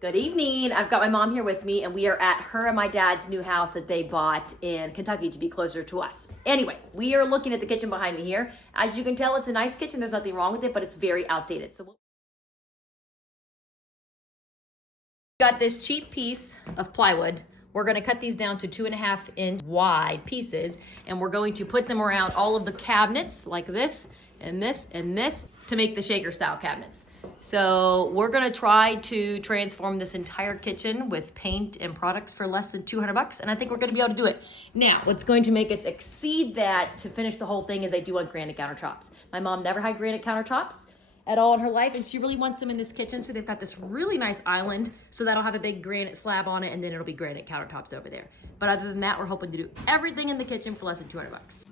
Good evening. I've got my mom here with me and we are at her and my dad's new house that they bought in Kentucky to be closer to us. Anyway, we are looking at the kitchen behind me here. As you can tell, it's a nice kitchen. There's nothing wrong with it, but it's very outdated. So got this cheap piece of plywood. We're gonna cut these down to 2.5-inch wide pieces, and we're going to put them around all of the cabinets like this and this and this to make the shaker style cabinets. So we're gonna try to transform this entire kitchen with paint and products for less than 200 bucks, and I think we're gonna be able to do it. Now, what's going to make us exceed that to finish the whole thing is they do want granite countertops. My mom never had granite countertops at all in her life, and she really wants them in this kitchen, so they've got this really nice island, so that'll have a big granite slab on it, and then it'll be granite countertops over there. But other than that, we're hoping to do everything in the kitchen for less than 200 bucks.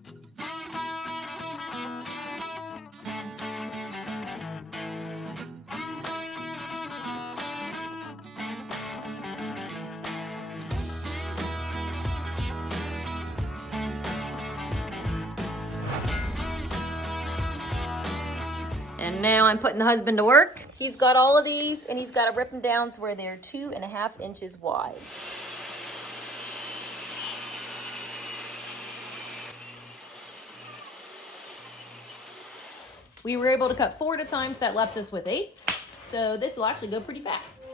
And now I'm putting the husband to work. He's got all of these and he's got to rip them down to where they're 2.5 inches wide. We were able to cut 4 at a time, so that left us with 8. So this will actually go pretty fast.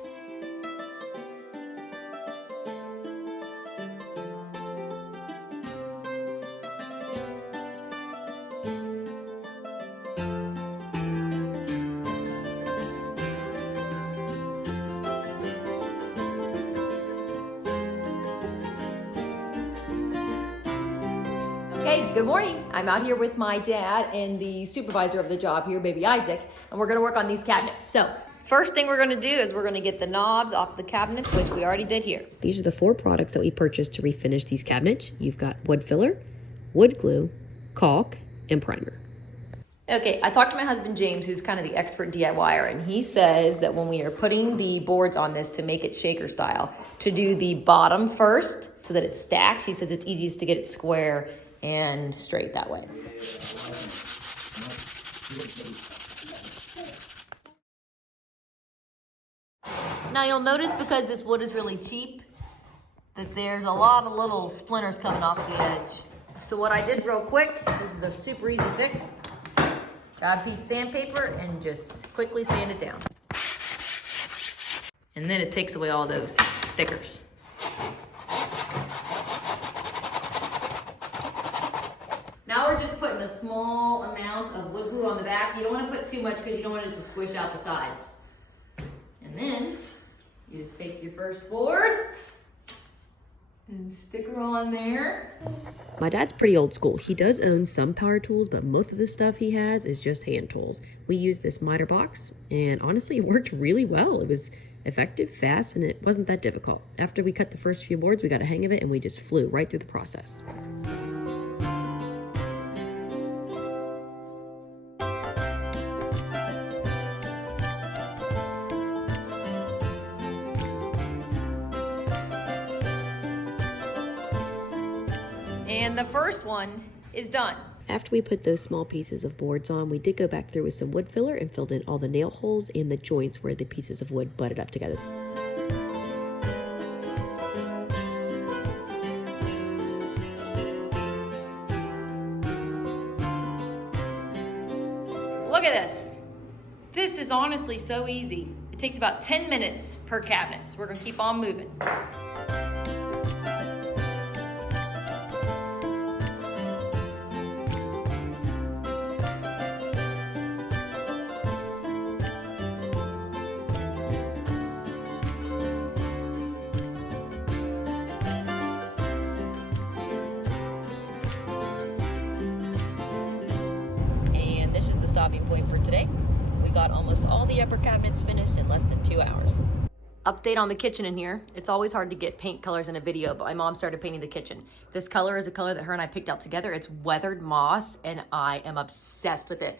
Hey, good morning. I'm out here with my dad and the supervisor of the job here, baby Isaac, and we're gonna work on these cabinets. So, first thing we're gonna do is we're gonna get the knobs off the cabinets, which we already did here. These are the 4 products that we purchased to refinish these cabinets. You've got wood filler, wood glue, caulk, and primer. Okay, I talked to my husband James, who's kind of the expert DIYer, and he says that when we are putting the boards on this to make it shaker style, to do the bottom first so that it stacks. He says it's easiest to get it square and straight that way. Now you'll notice, because this wood is really cheap, that there's a lot of little splinters coming off the edge. So what I did real quick, this is a super easy fix. Grab a piece of sandpaper and just quickly sand it down. And then it takes away all those stickers. Now we're just putting a small amount of wood glue on the back. You don't want to put too much because you don't want it to squish out the sides. And then you just take your first board and stick her on there. My dad's pretty old school. He does own some power tools, but most of the stuff he has is just hand tools. We used this miter box, and honestly, it worked really well. It was effective, fast, and it wasn't that difficult. After we cut the first few boards, we got a hang of it, and we just flew right through the process. And the first one is done. After we put those small pieces of boards on, we did go back through with some wood filler and filled in all the nail holes and the joints where the pieces of wood butted up together. Look at this. This is honestly so easy. It takes about 10 minutes per cabinet, so we're gonna keep on moving. This is the stopping point for today. We got almost all the upper cabinets finished in less than 2 hours. Update on the kitchen in here. It's always hard to get paint colors in a video, but my mom started painting the kitchen. This color is a color that her and I picked out together. It's weathered moss, and I am obsessed with it.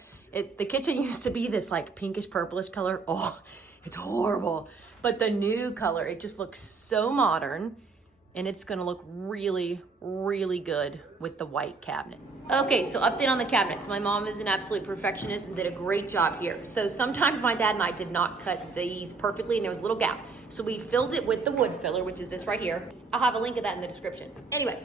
The kitchen used to be this like pinkish purplish color. Oh, it's horrible. But the new color, it just looks so modern. and it's gonna look really, really good with the white cabinets. Okay, so update on the cabinets. My mom is an absolute perfectionist and did a great job here. So sometimes my dad and I did not cut these perfectly and there was a little gap. So we filled it with the wood filler, which is this right here. I'll have a link of that in the description. Anyway,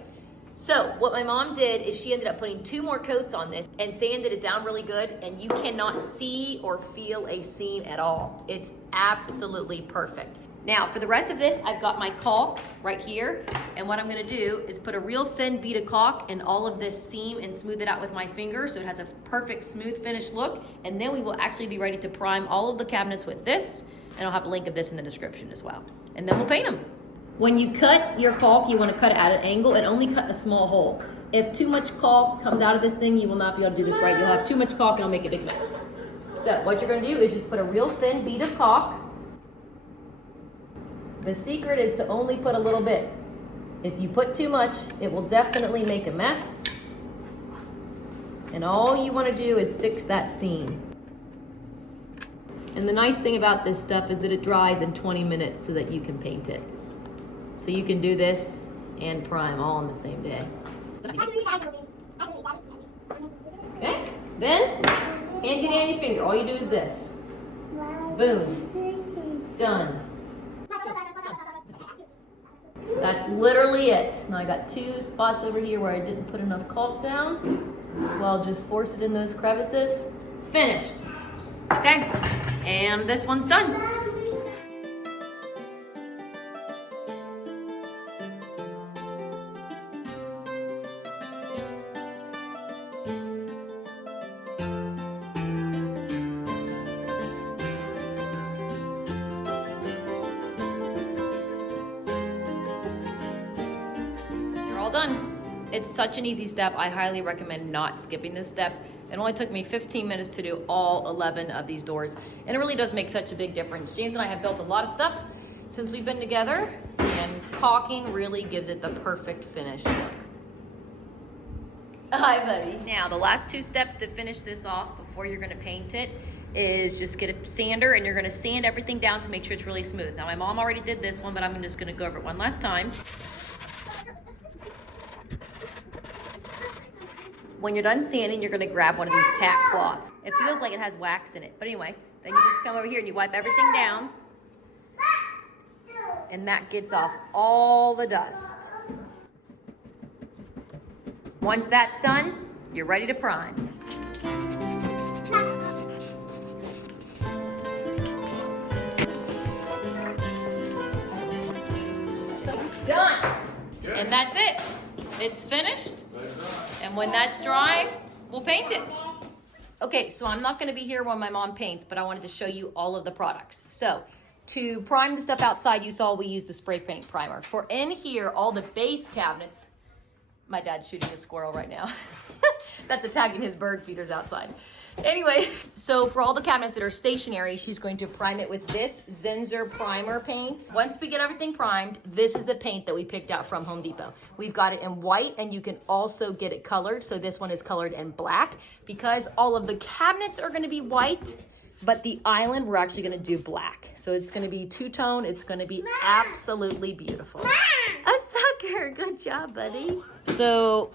so what my mom did is she ended up putting 2 more coats on this and sanded it down really good, and you cannot see or feel a seam at all. It's absolutely perfect. Now, for the rest of this, I've got my caulk right here, and what I'm gonna do is put a real thin bead of caulk in all of this seam and smooth it out with my finger so it has a perfect smooth finished look, and then we will actually be ready to prime all of the cabinets with this, and I'll have a link of this in the description as well. And then we'll paint them. When you cut your caulk, you wanna cut it at an angle and only cut a small hole. If too much caulk comes out of this thing, you will not be able to do this right. You'll have too much caulk and it'll make a big mess. So what you're gonna do is just put a real thin bead of caulk. The secret is to only put a little bit. If you put too much, it will definitely make a mess. And all you wanna do is fix that seam. And the nice thing about this stuff is that it dries in 20 minutes so that you can paint it. So you can do this and prime all on the same day. Okay, then, handy dandy finger. All you do is this. Boom. Done. That's literally it. Now I got 2 spots over here where I didn't put enough caulk down. So I'll just force it in those crevices. Finished. Okay, and this one's done. All done. It's such an easy step. I highly recommend not skipping this step. It only took me 15 minutes to do all 11 of these doors, and it really does make such a big difference. James and I have built a lot of stuff since we've been together, and caulking really gives it the perfect finished look. Hi, buddy. Now, the last 2 steps to finish this off before you're gonna paint it is just get a sander, and you're gonna sand everything down to make sure it's really smooth. Now, my mom already did this one, but I'm just gonna go over it one last time. When you're done sanding, you're gonna grab one of these tack cloths. It feels like it has wax in it, but anyway, then you just come over here and you wipe everything down, and that gets off all the dust. Once that's done, you're ready to prime. Done. Good. And that's it. It's finished. And when that's dry, we'll paint it. Okay, so I'm not gonna be here when my mom paints, but I wanted to show you all of the products. So to prime the stuff outside, you saw we used the spray paint primer. For in here, all the base cabinets, my dad's shooting a squirrel right now. That's attacking his bird feeders outside. Anyway, so for all the cabinets that are stationary, she's going to prime it with this Zinsser primer paint. Once we get everything primed, this is the paint that we picked out from Home Depot. We've got it in white, and you can also get it colored. So this one is colored in black because all of the cabinets are gonna be white, but the island, we're actually gonna do black. So it's gonna be 2-tone. It's gonna be absolutely beautiful. A sucker, good job, buddy. So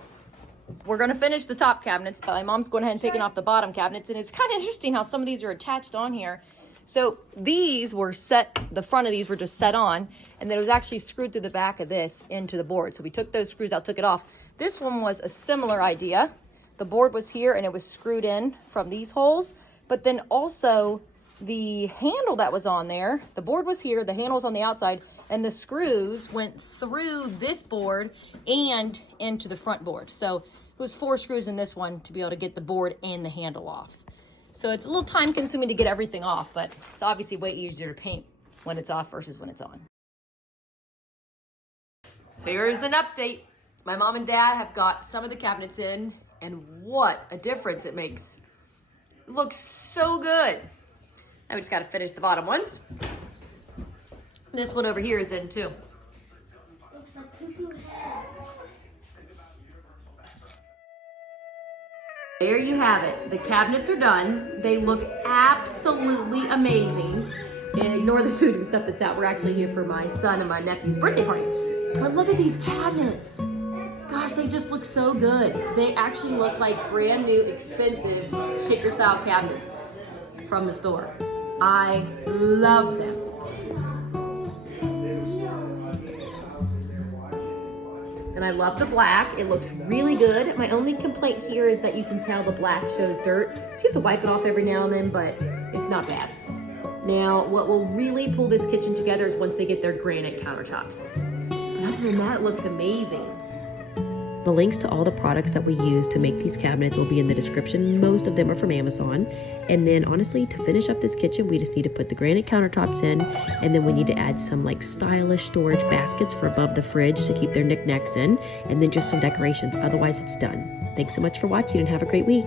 we're gonna finish the top cabinets, but my mom's going ahead and taking off the bottom cabinets, and it's kind of interesting how some of these are attached on here. So these were set, the front of these were just set on, and then it was actually screwed through the back of this into the board. So we took those screws out, took it off. This one was a similar idea. The board was here and it was screwed in from these holes, but then also the handle that was on there, the board was here, the handle was on the outside, and the screws went through this board and into the front board. So it was 4 screws in this one to be able to get the board and the handle off. So it's a little time consuming to get everything off, but it's obviously way easier to paint when it's off versus when it's on. Here's an update. My mom and dad have got some of the cabinets in, and what a difference it makes. It looks so good. Now we just gotta finish the bottom ones. This one over here is in too. Looks like there you have it. The cabinets are done. They look absolutely amazing. And ignore the food and stuff that's out. We're actually here for my son and my nephew's birthday party. But look at these cabinets. Gosh, they just look so good. They actually look like brand new, expensive shaker style cabinets from the store. I love them. And I love the black. It looks really good. My only complaint here is that you can tell the black shows dirt. So you have to wipe it off every now and then, but it's not bad. Now, what will really pull this kitchen together is once they get their granite countertops. But other than that, it looks amazing. The links to all the products that we use to make these cabinets will be in the description. Most of them are from Amazon. And then honestly, to finish up this kitchen, we just need to put the granite countertops in, and then we need to add some like stylish storage baskets for above the fridge to keep their knickknacks in, and then just some decorations. Otherwise, it's done. Thanks so much for watching and have a great week.